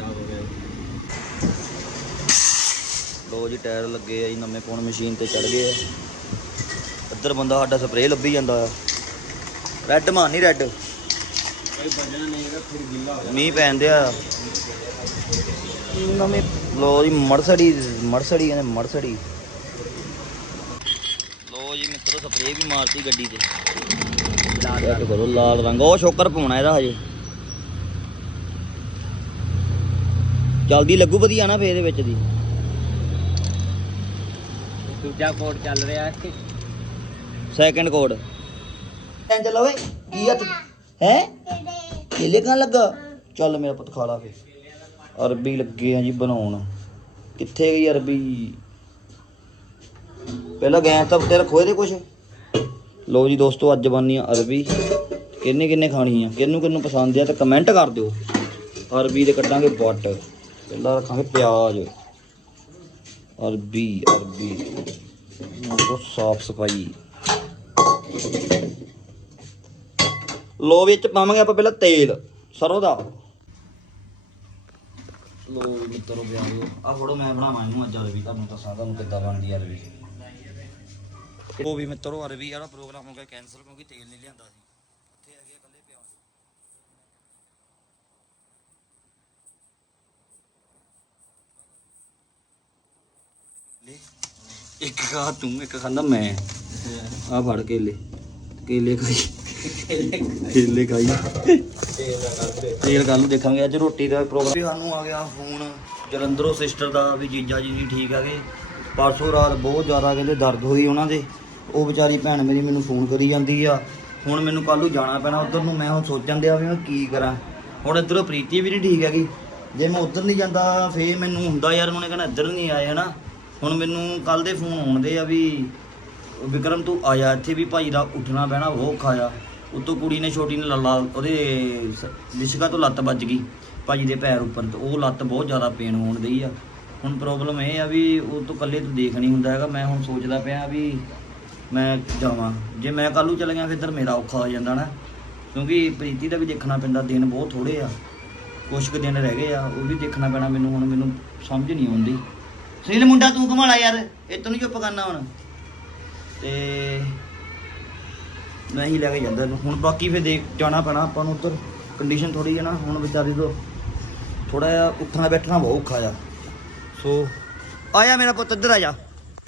ਲੋ ਜੀ, ਟਾਇਰ ਲੱਗੇ ਆ ਜੀ, ਨਵੇਂ ਪਾਉਣ ਮਸ਼ੀਨ ਤੇ ਚੜ ਗਏ ਆ। ਇੱਧਰ ਬੰਦਾ ਸਾਡਾ ਸਪਰੇਅ ਲੱਭੀ ਜਾਂਦਾ ਆ। ਰੈੱਡ ਮਾਨ ਨਹੀਂ ਰੈੱਡ ਮੀਂਹ ਪੈਂਦੇ ਆ ਨਵੇਂ ਲੋ ਜੀ ਮਰਸਡੀ ਮਰਸਡੀ ਕਹਿੰਦੇ ਮਰਸਡੀ ਮਿੱਤਰੋ ਸਪਰੇਅ ਵੀ ਮਾਰਤੀ ਗੱਡੀ ਤੇ। ਚੈੱਕ ਕਰੋ ਲਾਲ ਰੰਗ। ਉਹ ਸ਼ੋਕਰ ਪਾਉਣਾ ਇਹਦਾ ਹਜੇ। ਜਲਦੀ ਲੱਗੂ ਵਧੀਆ ਨਾ ਫੇਰ ਇਹਦੇ ਵਿੱਚ ਦੀ। ਦੂਜਾ ਕੋਡ ਚੱਲ ਰਿਹਾ ਹੈ ਸੈਕੰਡ ਕੋਡ। ਚੱਲ ਓਏ ਕੀ ਆ ਹੈ? ਕੇਲੇ ਖਾਣ ਲੱਗਾ? ਚੱਲ ਮੇਰਾ ਪੁੱਤ ਖਾ ਲਾ ਫੇ ਅਰਬੀ ਲੱਗੇ ਆ ਜੀ ਬਣਾਉਣ। ਕਿੱਥੇ ਗਈ ਅਰਬੀ? ਪਹਿਲਾਂ ਗੈਸ ਤਾਂ ਉੱਤੇ ਰੱਖੋ ਇਹਦੇ ਕੁਛ? ਲੋ ਜੀ ਦੋਸਤੋ, ਅੱਜ ਬਣਨੀ ਆ ਅਰਬੀ। ਕਿੰਨੇ ਕਿੰਨੇ ਖਾਣੀ ਆ? ਕਿਹਨੂੰ ਕਿਹਨੂੰ ਪਸੰਦ ਆ ਤਾਂ ਕਮੈਂਟ ਕਰ ਦਿਓ। ਅਰਬੀ ਦੇ ਕੱਢਾਂਗੇ ਬੱਟ ਪਹਿਲਾਂ ਰੱਖਾਂਗੇ ਪਿਆਜ਼। ਅਰਬੀ ਅਰਬੀ। ਉਹ ਸਾਫ਼ ਸਫ਼ਾਈ। ਲੋ ਵਿੱਚ ਪਾਵਾਂਗੇ ਆਪਾਂ ਪਹਿਲਾਂ ਤੇਲ, ਸਰੋਂ ਦਾ। ਲੋ ਮਿੱਤਰੋ ਪਿਆਰਿਓ ਆ ਫੜੋ ਮੈਂ ਬਣਾਵਾਂ ਇਹਨੂੰ ਅੱਜ ਅਰਬੀ, ਤੁਹਾਨੂੰ ਦੱਸਾਂ ਤੁਹਾਨੂੰ ਕਿੱਦਾਂ ਬਣਦੀ ਆ ਅਰਬੀ। ਉਹ ਵੀ ਮਿੱਤਰੋ ਅਰਬੀ ਵਾਲਾ ਪ੍ਰੋਗਰਾਮ ਹੋ ਗਿਆ ਕੈਨਸਲ ਕਿਉਂਕਿ ਤੇਲ ਨਹੀਂ ਲਿਆਂਦਾ ਸੀ। ਇੱਥੇ ਹੈਗੇ ਇਕੱਲੇ ਪਿਆਜ਼ ਲੈ, ਇੱਕ ਖਾ, ਤੂੰ ਇੱਕ ਖਾਂਦਾ, ਮੈਂ। ਆ ਫੜ ਕੇਲੇ। ਕੇਲੇ ਖਾਈ। ਕੇਲੇ ਖਾਈ। ਤੇਲ ਕੱਲ ਨੂੰ ਦੇਖਾਂਗੇ, ਅੱਜ ਰੋਟੀ ਦਾ ਪ੍ਰੋਗਰਾਮ। ਸਾਨੂੰ ਆ ਗਿਆ ਫੋਨ। ਜਲੰਧਰੋਂ ਸਿਸਟਰ ਦਾ ਵੀ ਜੀਜਾ ਜੀ ਨਹੀਂ ਠੀਕ ਹੈਗੇ ਪਰਸੋਂ ਰਾਤ ਬਹੁਤ ਜ਼ਿਆਦਾ ਕਹਿੰਦੇ ਦਰਦ ਹੋਈ ਉਹਨਾਂ ਦੇ। ਉਹ ਵਿਚਾਰੀ ਭੈਣ ਮੇਰੀ ਮੈਨੂੰ ਫੋਨ ਕਰੀ ਜਾਂਦੀ ਆ। ਹੁਣ ਮੈਨੂੰ ਕੱਲ ਨੂੰ ਜਾਣਾ ਪੈਣਾ, ਉਧਰ ਨੂੰ ਮੈਂ ਹੁਣ ਸੋਚਣ ਦਿਆ ਵੀ ਮੈਂ ਕੀ ਕਰਾਂ। ਹੁਣ ਇੱਧਰੋਂ ਪ੍ਰੀਤੀ ਵੀ ਨਹੀਂ ਠੀਕ ਹੈਗੀ। ਜੇ ਮੈਂ ਉਧਰ ਨਹੀਂ ਜਾਂਦਾ, ਫੇਰ ਮੈਨੂੰ ਹੁੰਦਾ ਯਾਰ, ਉਹਨੇ ਕਹਿੰਦਾ ਇੱਧਰ ਨਹੀਂ ਆਏ ਹਨਾ? ਹੁਣ ਮੈਨੂੰ ਕੱਲ ਦੇ ਫੋਨ ਆਉਂਦੇ ਆ ਵੀ ਵਿਕਰਮ ਤੂੰ ਆਇਆ ਇੱਥੇ ਵੀ ਭਾਈ ਦਾ ਉੱਠਣਾ ਪੈਣਾ, ਉਹ ਔਖਾ ਆ ਉਤੋਂ ਕੁੜੀ ਨੇ ਛੋਟੀ ਨੇ ਲੱਲਾ, ਉਹਦੇ ਸ- ਲਿਸ਼ਕਾ ਤੋਂ ਲੱਤ ਵੱਜ ਗਈ ਭਾਜੀ ਦੇ ਪੈਰ ਉੱਪਰ ਤੇ, ਉਹ ਲੱਤ ਬਹੁਤ ਜ਼ਿਆਦਾ ਪੇਨ ਹੋਣ ਦਈ ਆ। ਹੁਣ ਪ੍ਰੋਬਲਮ ਇਹ ਆ ਵੀ ਉਹ ਤੋਂ ਇਕੱਲੇ ਤੋਂ ਦੇਖ ਨਹੀਂ ਹੁੰਦਾ ਹੈਗਾ, ਮੈਂ ਹੁਣ ਸੋਚਦਾ ਪਿਆ ਵੀ ਮੈਂ ਜਾਵਾਂ। ਜੇ ਮੈਂ ਕੱਲ੍ਹ ਨੂੰ ਚਲ ਗਿਆ, ਫਿਰ ਇੱਧਰ ਮੇਰਾ ਔਖਾ ਹੋ ਜਾਂਦਾ ਨਾ। ਕਿਉਂਕਿ ਪ੍ਰੀਤੀ ਦਾ ਵੀ ਦੇਖਣਾ ਪੈਂਦਾ, ਦਿਨ ਬਹੁਤ ਥੋੜੇ ਆ। ਕੁਛ ਕੁ ਦਿਨ ਰਹਿ ਗਏ ਆ, ਉਹ ਵੀ ਦੇਖਣਾ ਪੈਣਾ ਮੈਨੂੰ, ਹੁਣ ਮੈਨੂੰ ਸਮਝ ਨਹੀਂ ਆਉਂਦੀ। ਸੁਨੀਲ ਮੁੰਡਾ ਤੂੰ ਘਮਾਲਾ ਯਾਰ, ਇਹ ਤੈਨੂੰ ਚੁੱਪ ਕਰਨਾ ਹੁਣ। ਤੇ ਮੈਂ ਹੀ ਲੈ ਕੇ ਜਾਂਦਾ। ਹੁਣ ਬਾਕੀ ਫਿਰ ਦੇਖ, ਜਾਣਾ ਪੈਣਾ ਆਪਾਂ ਨੂੰ ਉੱਧਰ। ਕੰਡੀਸ਼ਨ ਥੋੜੀ ਹੈ ਨਾ, ਹੁਣ ਵਿਚਾਰੀ ਤੋਂ ਥੋੜਾ ਜਿਹਾ ਉੱਠਣਾ ਬੈਠਣਾ ਬਹੁਤ ਔਖਾ ਆ। ਸੋ ਆਇਆ ਮੇਰਾ ਪੁੱਤ, ਇੱਧਰ ਆ ਜਾ।